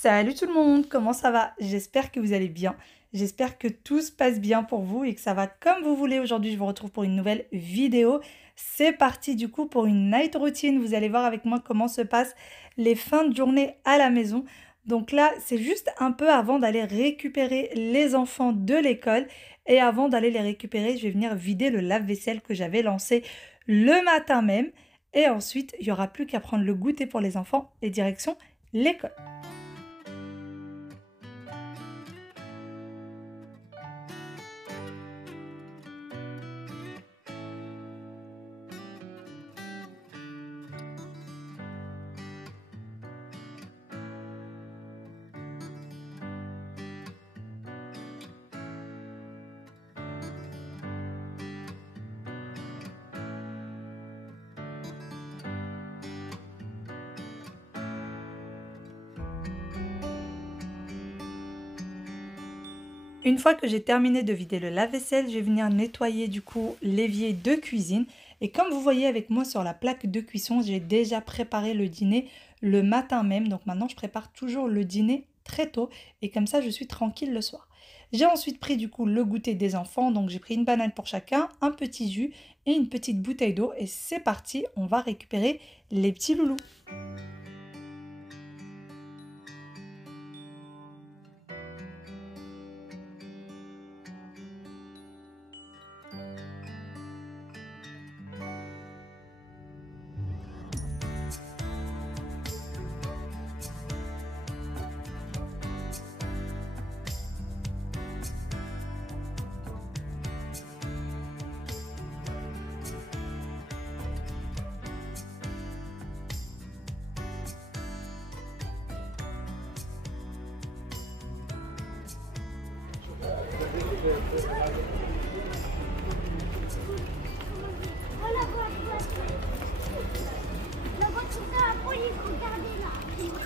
Salut tout le monde, comment ça va? J'espère que vous allez bien. J'espère que tout se passe bien pour vous et que ça va comme vous voulez. Aujourd'hui, je vous retrouve pour une nouvelle vidéo. C'est parti du coup pour une night routine. Vous allez voir avec moi comment se passent les fins de journée à la maison. Donc là, c'est juste un peu avant d'aller récupérer les enfants de l'école. Et avant d'aller les récupérer, je vais venir vider le lave-vaisselle que j'avais lancé le matin même. Et ensuite, il n'y aura plus qu'à prendre le goûter pour les enfants et direction l'école. Une fois que j'ai terminé de vider le lave-vaisselle, je vais venir nettoyer du coup l'évier de cuisine. Et comme vous voyez avec moi sur la plaque de cuisson, j'ai déjà préparé le dîner le matin même. Donc maintenant, je prépare toujours le dîner très tôt et comme ça, je suis tranquille le soir. J'ai ensuite pris du coup le goûter des enfants. Donc j'ai pris une banane pour chacun, un petit jus et une petite bouteille d'eau. Et c'est parti, on va récupérer les petits loulous.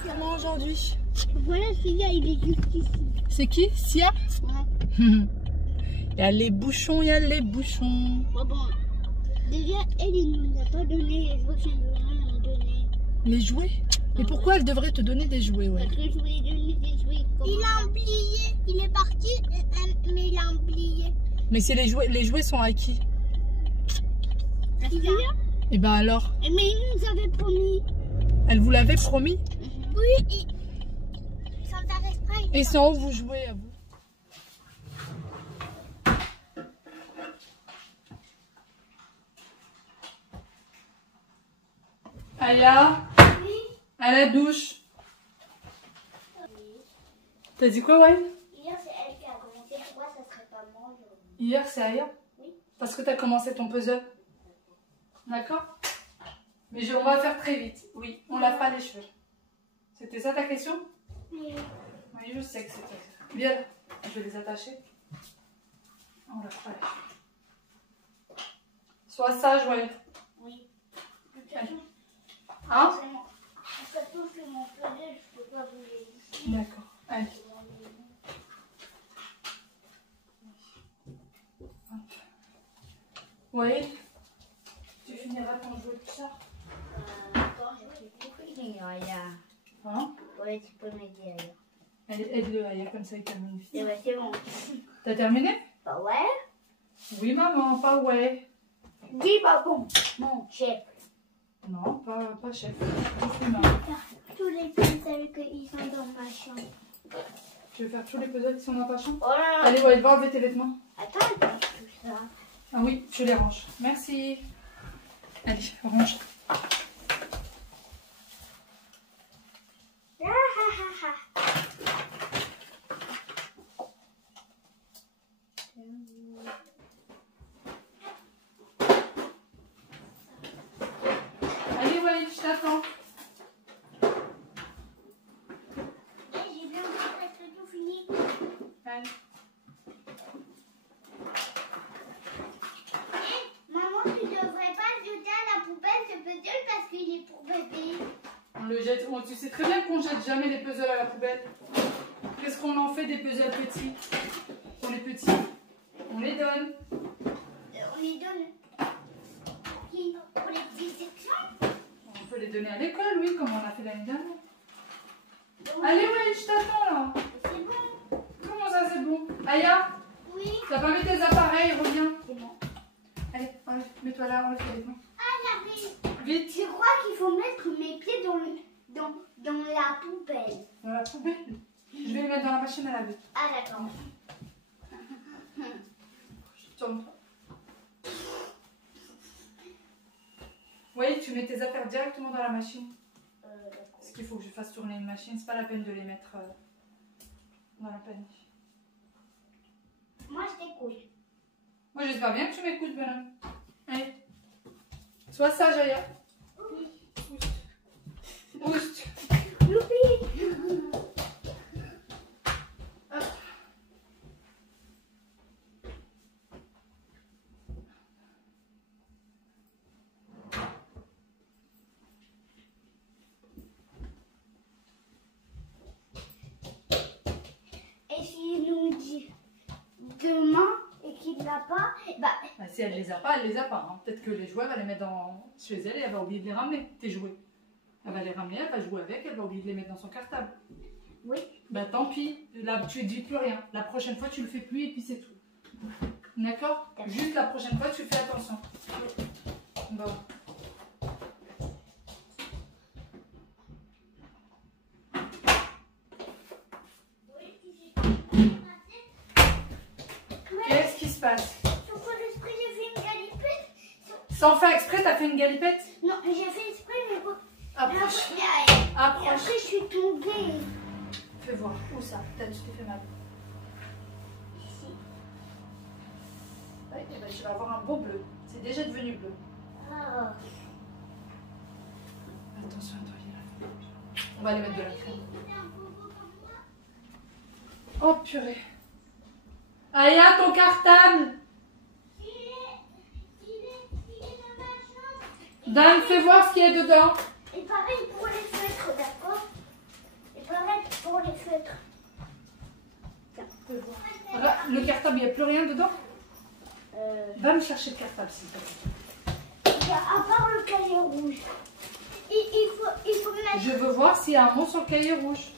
Comment aujourd'hui? Voilà, celui-là, il est juste ici. C'est qui? Sia? Ouais. Il y a les bouchons, il y a les bouchons. Bon. Déjà, elle, il nous a pas donné les jouets qu'elle devrait nous donner. Les jouets? Et pourquoi elle devrait te donner des jouets, ouais? Parce que je voulais donner des jouets. Il a oublié. Il est parti, mais il a oublié. Mais c'est les jouets sont à qui? À celui-là? Et ben alors? Mais il nous avait promis. Elle vous l'avait promis? Oui, et sans faire exprès. Et c'est où vous jouez à vous? Aya, Oui. à la douche. T'as dit quoi, ouais? Hier, c'est elle qui a commencé. Pourquoi ça serait pas moi aujourd'hui? Hier, c'est Aya? Oui. Parce que t'as commencé ton puzzle. D'accord? Mais on va faire très vite. Oui, on lave pas les cheveux. C'était ça ta question? Oui. Oui, je sais que c'était ça. Viens, je vais les attacher. On lave pas les cheveux. Sois sage, ouais. Oui. Hein? Parce que tout c'est mon puzzle, je peux pas bouger ici. D'accord. Allez. Oui. Tu finiras ton jouet plus tard. Attends, je vais tout finir, Aya. Hein? Ouais, tu peux m'aider, Aya. Allez, aide-le, Aya, comme ça il termine vite. Ouais, c'est bon. T'as terminé? Bah ouais. Oui, maman, pas ouais. Dis pas bon, mon chef. Non, pas chef. Juste maman. Tous les puzzles qu'ils sont dans ma chambre. Tu veux faire tous les puzzles qui sont dans ta chambre? Voilà. Allez, ouais, va enlever tes vêtements. Attends, tout ça. Ah oui, je les range. Merci. Allez, range. Allez, ouais, je t'attends. J'ai bien presque tout fini. Allez. Maman, tu devrais pas jeter à la poubelle ce puzzle parce qu'il est pour bébé. On le jette. Oh, tu sais très bien qu'on jette jamais les puzzles à la poubelle. Qu'est-ce qu'on en fait des puzzles petits? Pour les petits, on les donne. On les donne. Pour les petites sections. On peut les donner à l'école, oui, comme on a fait l'année dernière. Allez, wesh. je t'attends là. C'est bon. Comment ça, c'est bon? Aya, Oui. t'as pas mis tes appareils, reviens. C'est bon. Allez, mets-toi là, enlève tes vêtements. Ah, j'arrive. Vite. Je crois qu'il faut mettre mes pieds dans la poubelle. Dans la poubelle. Je vais les mettre dans la machine à laver. Ah, d'accord. Tourne. Oui, tu mets tes affaires directement dans la machine. D'accord. Parce qu'il faut que je fasse tourner une machine, c'est pas la peine de les mettre dans la panique. Moi, je t'écoute. Moi, j'espère bien que tu m'écoutes, bonhomme. Allez. Sois sage, Aya. Oust. Youpi. Hop. Et s'il nous dit demain et qu'il ne l'a pas, bah, Bah, si elle les a pas, elle les a pas. Hein. Peut-être que les jouets, elle va les mettre chez elle et elle va oublier de les ramener, tes jouets. Elle va les ramener, elle va jouer avec, elle va oublier de les mettre dans son cartable. oui. Bah tant pis, là tu ne dis plus rien. La prochaine fois tu le fais plus et puis c'est tout. D'accord? D'accord. Juste la prochaine fois tu fais attention. Bon. Qu'est-ce qui se passe? Sur quoi l'esprit, j'ai fait une galipette. Sans faire exprès, t'as fait une galipette? Non, j'ai fait exprès, mais bon. Approche. Et Approche. après, je suis tombée. Fais voir. Où ça? Peut-être que tu t'es fait mal. Ici. Ouais, et ben, tu vas avoir un beau bleu. C'est déjà devenu bleu. Ah. Attention à toi, Lila. On va aller mettre de la crème. Oh purée. Aya, ton cartable. Dan, fais voir ce qu'il y a dedans. Et pareil pour les feutres, d'accord? Et pareil pour les feutres. Tiens, Fais voir. Voilà, le cartable, il n'y a plus rien dedans. euh, Va me chercher le cartable, s'il te plaît. il y a à part le cahier rouge. Il faut mettre. Je veux voir s'il y a un mot sur le cahier rouge.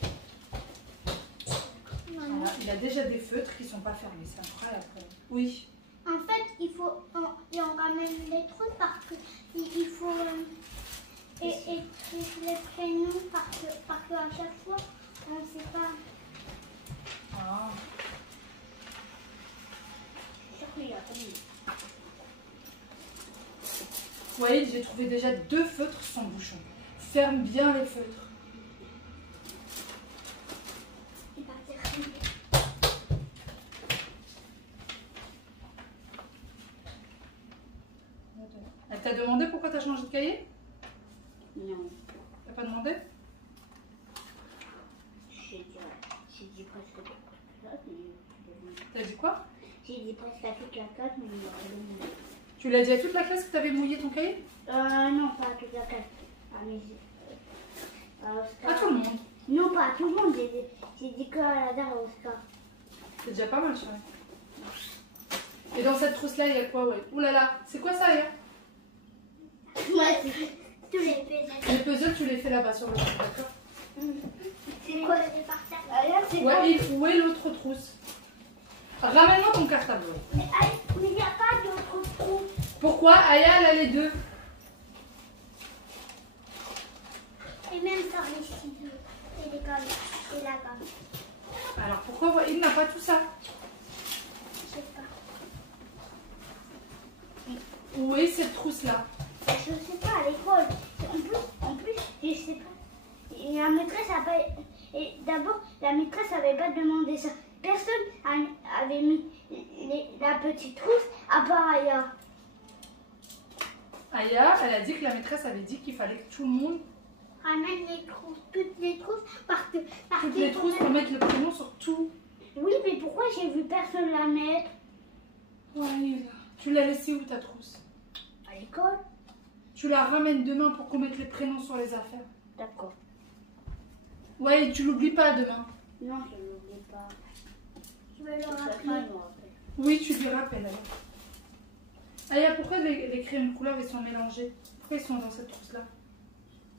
Voilà, il a déjà des feutres qui ne sont pas fermés, c'est incroyable. Oui. En fait, et on ramène les trous parce que il faut écrire les prénoms parce que à chaque fois, on ne sait pas. Ah. Vous voyez, j'ai trouvé déjà 2 feutres sans bouchon. Ferme bien les feutres. Elle t'a demandé pourquoi t'as changé de cahier? Non, T'as pas demandé? j'ai dit presque toute la classe, mais T'as dit quoi? j'ai dit presque à toute la classe, mais il m'a pas demandé. Tu l'as dit à toute la classe que t'avais mouillé ton cahier? Non, pas à toute la classe. À Oscar. À tout le monde. Non, pas à tout le monde. J'ai dit que à la dame à Oscar. C'est déjà pas mal, chérie. Et dans cette trousse-là, il y a quoi, ouais? Ouh là là, c'est quoi ça, Aya? Ouais, tous les puzzles. Les puzzles, tu les fais là-bas sur le truc, d'accord? C'est quoi les partages? C'est quoi? Ouais, et où est l'autre trousse? Ramène-moi ton cartable. Mais il n'y a pas d'autre trou. Pourquoi Aya, elle a les 2? Et même sur les ciseaux. Et les gommes. Et la gomme. Alors pourquoi il n'a pas tout ça? Je sais pas. Où est cette trousse-là? Je sais pas, à l'école. En plus, je sais pas. Et la maîtresse a pas. Et d'abord, la maîtresse avait pas demandé ça. Personne avait mis la petite trousse à part Aya. Aya, elle a dit que la maîtresse avait dit qu'il fallait que tout le monde, Ramène les trousses, toutes les trousses, toutes les trousses pour mettre le prénom sur tout. Oui, mais pourquoi j'ai vu personne la mettre? Ouais, tu l'as laissée où ta trousse? À l'école. Tu la ramènes demain pour qu'on mette les prénoms sur les affaires. D'accord. Ouais, tu l'oublies pas demain. Non, je ne l'oublie pas. Je vais le rappeler. Oui, tu lui rappelles alors. Aya, pourquoi les crayons de couleur ils sont mélangés? Pourquoi ils sont dans cette trousse-là?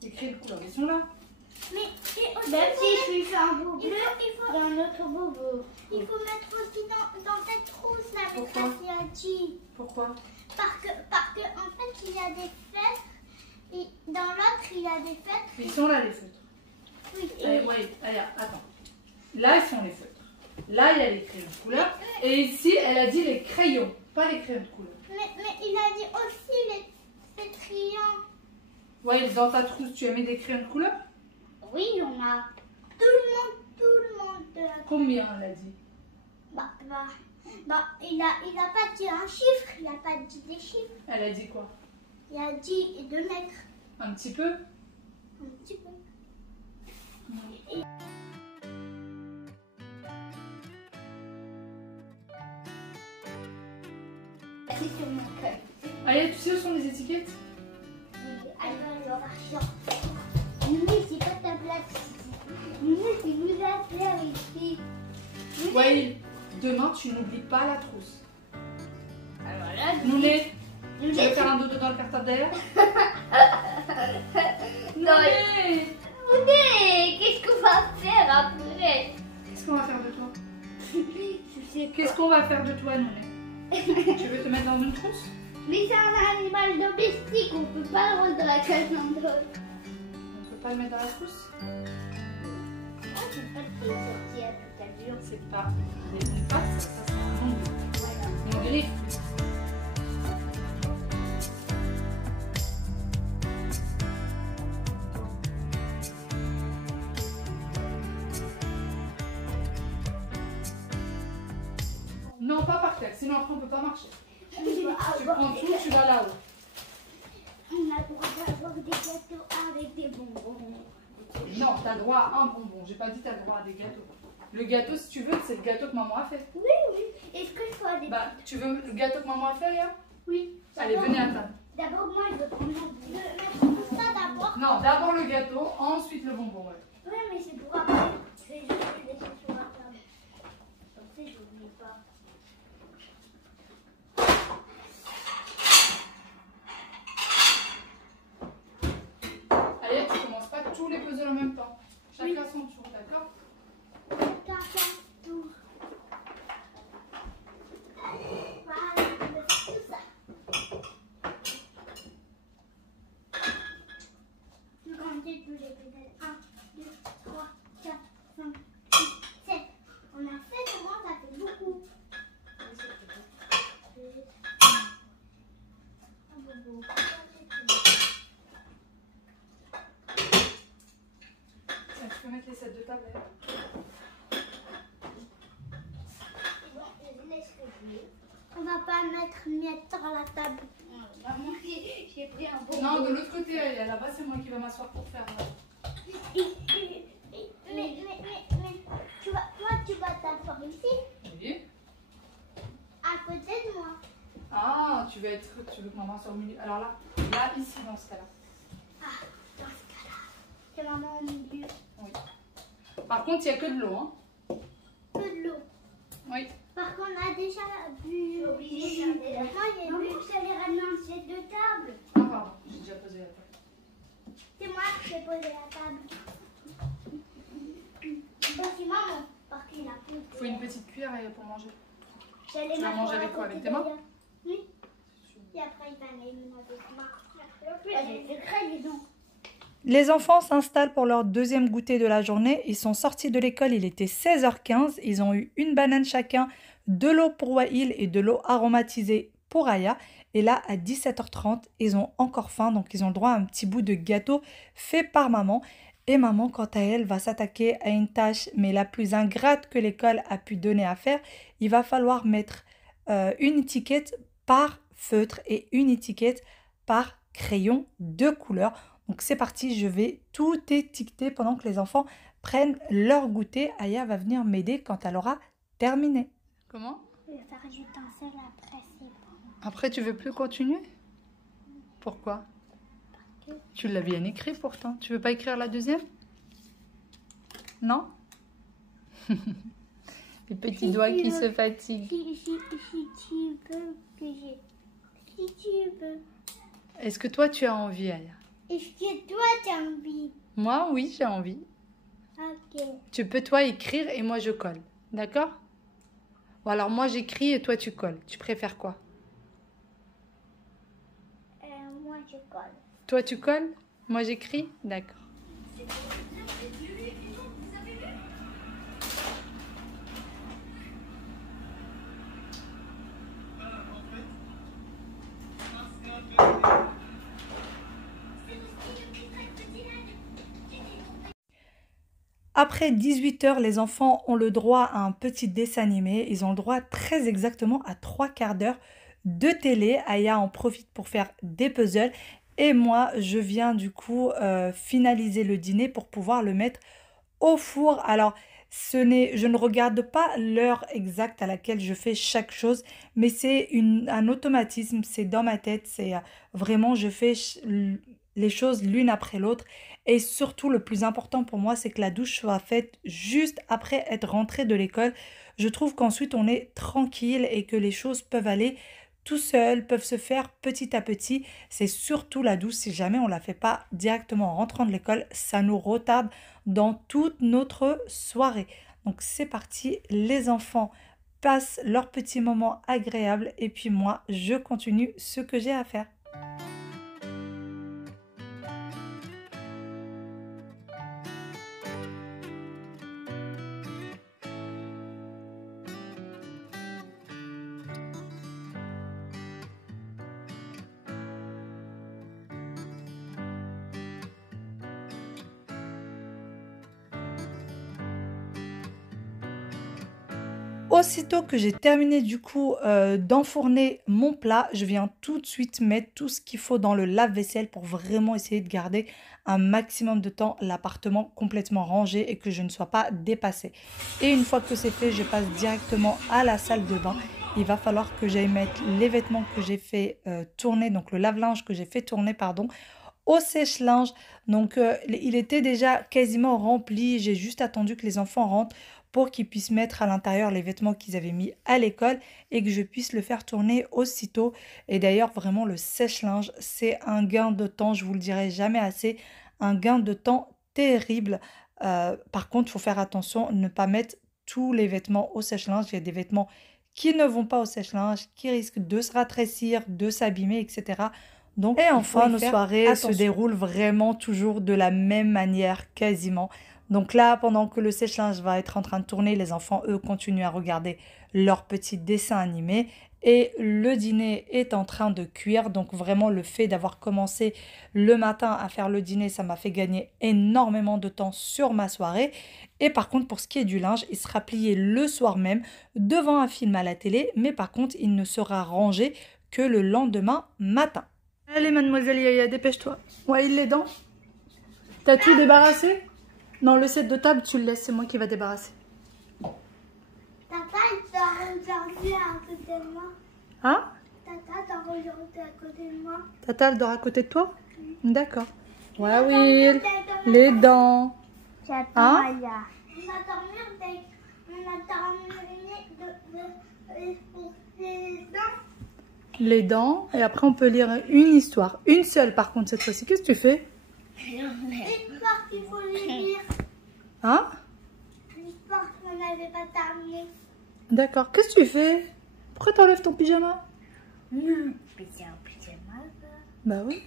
Les crayons de couleur, ils sont là. Mais et aussi, Même si je lui fais un bout bleu, il faut, un autre bobo. il faut mettre aussi dans cette trousse la Pourquoi? maîtresse y a dit. Pourquoi? Parce que en fait il y a des fêtes et dans l'autre il y a des fêtes. Ils sont là les feutres. Oui. Ouais, allez, attends. Là, ils sont les feutres. Là, il y a les crayons de couleur. Et ici, elle a dit les crayons, pas les crayons de couleur. Mais il a dit aussi les crayons. Ouais, dans ta trousse, tu as mis des crayons de couleur? Oui, on a tout le monde de la. Combien, elle a dit? Il a pas dit un chiffre, il a pas dit des chiffres. Elle a dit quoi? Il a dit 2 mètres. Un petit peu? Un petit peu. C'est sur mon cœur. Allez, tu sais où sont les étiquettes? Oui, alors, Mimi, c'est pas ta place. Mimi, c'est nous affaires ici. Ouais, demain, tu n'oublies pas la trousse. Alors là, Nouné, tu veux faire un dodo dans le cartable derrière? non, Nouné, mais qu'est-ce qu'on va faire après? qu'est-ce qu'on va faire de toi? Je sais Qu'est-ce qu'on va faire de toi, Nouné? Tu veux te mettre dans une trousse? Mais c'est un animal domestique, on peut pas le rendre dans la cage d'un autre. On ne peut pas le mettre dans la trousse? Ah, c'est pas qui est sorti à tout à l'heure. C'est pas des pattes, ça c'est un ongle. Une griffe. Non, pas par terre, sinon après on peut pas marcher. Tu prends tout, tu vas là-haut. On a le droit d'avoir des gâteaux avec des bonbons. Non, t'as le droit à un bonbon. J'ai pas dit t'as le droit à des gâteaux. Le gâteau, si tu veux, c'est le gâteau que maman a fait. Oui. Est-ce que je peux aller? Bah, tu veux le gâteau que maman a fait, Léa? Oui. Allez, venez à table. D'abord, moi, je veux prendre mettre ça d'abord. Non, d'abord le gâteau, ensuite le bonbon. Ouais. Oui, mais c'est pour après. Je vais juste le laisser sur la table. Comme ça, je n'oublie pas. Allez, tu commences pas tous les puzzles en même temps. Chacun son tour, d'accord? Tout. Voilà, je vais faire tout ça. Je vais compter tous les pédales. 1, 2, 3, 4, 5, 6, 7. On a fait comment? Ça fait beaucoup. Tiens, tu peux mettre les sets de table. Léa. On va pas mettre miettes sur la table. Maman, j'ai pris un bonbon. Non, de l'autre côté, Léa, là-bas, c'est moi qui vais m'asseoir pour faire. Mais tu vas t'asseoir ici, Oui. à côté de moi. Ah, tu veux que maman soit au milieu. Alors là, ici, dans ce cas-là. Ah, dans ce cas-là, c'est maman au milieu. Oui. Par contre, il n'y a que de l'eau, hein. Que de l'eau. Oui. Par contre, on a déjà bu. Moi, j'ai bu. J'allais ramener un set de table. Ah, pardon, j'ai déjà posé la table. C'est moi qui ai posé la table. Aussi maman, parce qu'il a plus. Il faut une petite cuillère pour manger. J'allais Tu vas mettre manger à avec quoi, côté avec tes mains? d'ailleurs. Oui. Et après, il va aller me avec moi. J'ai fait très disons. Les enfants s'installent pour leur deuxième goûter de la journée. Ils sont sortis de l'école, il était 16h15. Ils ont eu une banane chacun, de l'eau pour Wail et de l'eau aromatisée pour Aya. Et là, à 17h30, ils ont encore faim, donc ils ont le droit à un petit bout de gâteau fait par maman. Et maman, quant à elle, va s'attaquer à une tâche, mais la plus ingrate que l'école a pu donner à faire. Il va falloir mettre une étiquette par feutre et une étiquette par crayon de couleur. Donc c'est parti, je vais tout étiqueter pendant que les enfants prennent leur goûter. Aya va venir m'aider quand elle aura terminé. Comment? Je vais faire juste un seul après, c'est bon. Après, tu veux plus continuer? Pourquoi? Tu l'as bien écrit pourtant. Tu veux pas écrire la deuxième? Non? Les petits doigts qui se fatiguent. Si tu veux que j'ai. Si tu veux. Est-ce que toi, tu as envie, Aya? Est-ce que toi, tu as envie? Moi, oui, j'ai envie. Ok. Tu peux, toi, écrire et moi, je colle. D'accord? Ou alors, moi, j'écris et toi, tu colles. Tu préfères quoi? Moi, je colle. Toi, tu colles? Moi, j'écris? D'accord. Après 18 h, les enfants ont le droit à un petit dessin animé. Ils ont le droit très exactement à 3/4 d'heure de télé. Aya en profite pour faire des puzzles. Et moi, je viens du coup finaliser le dîner pour pouvoir le mettre au four. Alors, je ne regarde pas l'heure exacte à laquelle je fais chaque chose, mais c'est un automatisme, c'est dans ma tête, c'est vraiment, je fais les choses l'une après l'autre. Et surtout, le plus important pour moi, c'est que la douche soit faite juste après être rentrée de l'école. Je trouve qu'ensuite, on est tranquille et que les choses peuvent aller tout seul, peuvent se faire petit à petit. C'est surtout la douche, si jamais on ne la fait pas directement en rentrant de l'école, ça nous retarde dans toute notre soirée. Donc c'est parti, les enfants passent leur petit moment agréable et puis moi, je continue ce que j'ai à faire. Aussitôt que j'ai terminé du coup d'enfourner mon plat, je viens tout de suite mettre tout ce qu'il faut dans le lave-vaisselle pour vraiment essayer de garder un maximum de temps l'appartement complètement rangé et que je ne sois pas dépassée. Et une fois que c'est fait, je passe directement à la salle de bain. Il va falloir que j'aille mettre les vêtements que j'ai fait tourner, donc le lave-linge que j'ai fait tourner, pardon, au sèche-linge. Donc il était déjà quasiment rempli, j'ai juste attendu que les enfants rentrent pour qu'ils puissent mettre à l'intérieur les vêtements qu'ils avaient mis à l'école et que je puisse le faire tourner aussitôt. Et d'ailleurs, vraiment, le sèche-linge, c'est un gain de temps, je vous le dirai jamais assez, un gain de temps terrible. Par contre, il faut faire attention, ne pas mettre tous les vêtements au sèche-linge. Il y a des vêtements qui ne vont pas au sèche-linge, qui risquent de se rétrécir, de s'abîmer, etc. Donc, et enfin, nos soirées se déroulent vraiment toujours de la même manière, quasiment. Donc là, pendant que le sèche-linge va être en train de tourner, les enfants, eux, continuent à regarder leur petit dessin animé. Et le dîner est en train de cuire. Donc vraiment, le fait d'avoir commencé le matin à faire le dîner, ça m'a fait gagner énormément de temps sur ma soirée. Et par contre, pour ce qui est du linge, il sera plié le soir même devant un film à la télé. Mais par contre, il ne sera rangé que le lendemain matin. Allez, mademoiselle Yaya, dépêche-toi. Ouais, il les dents. T'as tout débarrassé? Non, le set de table, tu le laisses, c'est moi qui va débarrasser. Tata, il t'a regardé à côté de moi. Hein? Tata, t'as regardé à côté de moi. Tata, elle dort à côté de toi? D'accord. Ouais, Will. Les dents. J'attends Hein? Aya. On a terminé pour les dents. Les dents. Et après, on peut lire une histoire. Une seule, par contre, cette fois-ci. Qu'est-ce que tu fais? L'histoire qu'il faut lire. Hein? L'histoire qu'on n'avait pas terminée. D'accord. Qu'est-ce que tu fais? Pourquoi t'enlèves ton pyjama? Mais c'est un pyjama, ça. Bah oui.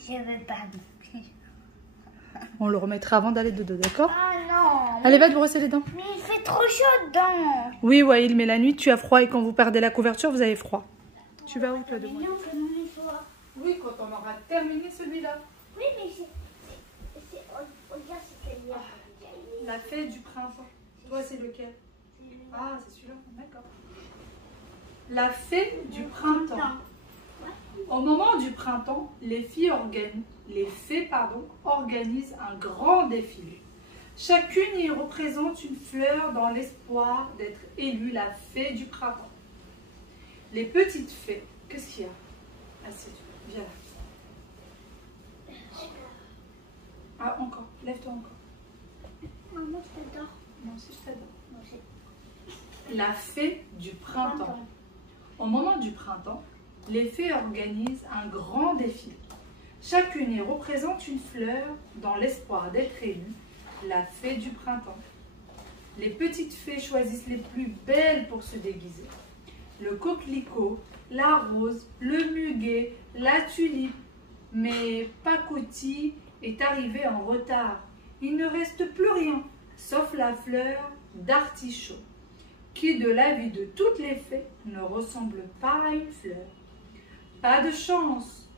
Je veux pas de pyjama. On le remettra avant d'aller dodo, d'accord? Ah non. Allez, va te brosser les dents. Mais il fait trop chaud dedans. Oui, Waïl, mais la nuit, tu as froid et quand vous perdez la couverture, vous avez froid. Tu vas où, toi, de moi? Mais non, c'est mon histoire. Oui, quand on aura terminé celui-là. Oui, mais regarde ce qu'elle y a. La fée du printemps. Toi, c'est lequel? Ah, c'est celui-là. D'accord. La fée du printemps. Au moment du printemps, les fées organisent un grand défilé. Chacune y représente une fleur dans l'espoir d'être élue la fée du printemps. Les petites fées, qu'est-ce qu'il y a? Assieds-toi, viens là. Ah, encore, lève-toi encore. Maman, je t'adore. Moi aussi, je t'adore. Moi aussi. La fée du printemps. Au moment du printemps, les fées organisent un grand défilé. Chacune y représente une fleur dans l'espoir d'être élue la fée du printemps. Les petites fées choisissent les plus belles pour se déguiser. Le coquelicot, la rose, le muguet, la tulipe. Mais Pacotille est arrivé en retard. Il ne reste plus rien, sauf la fleur d'artichaut, qui de l'avis de toutes les fées ne ressemble pas à une fleur. Pas de chance.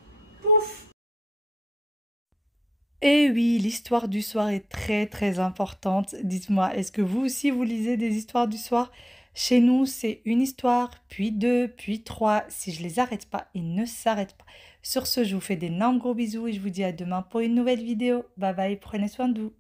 Pouf! Et oui, l'histoire du soir est très très importante. Dites-moi, est-ce que vous aussi vous lisez des histoires du soir? Chez nous, c'est une histoire, puis deux, puis trois. Si je les arrête pas, ils ne s'arrêtent pas. Sur ce, je vous fais d'énormes gros bisous et je vous dis à demain pour une nouvelle vidéo. Bye bye, prenez soin de vous.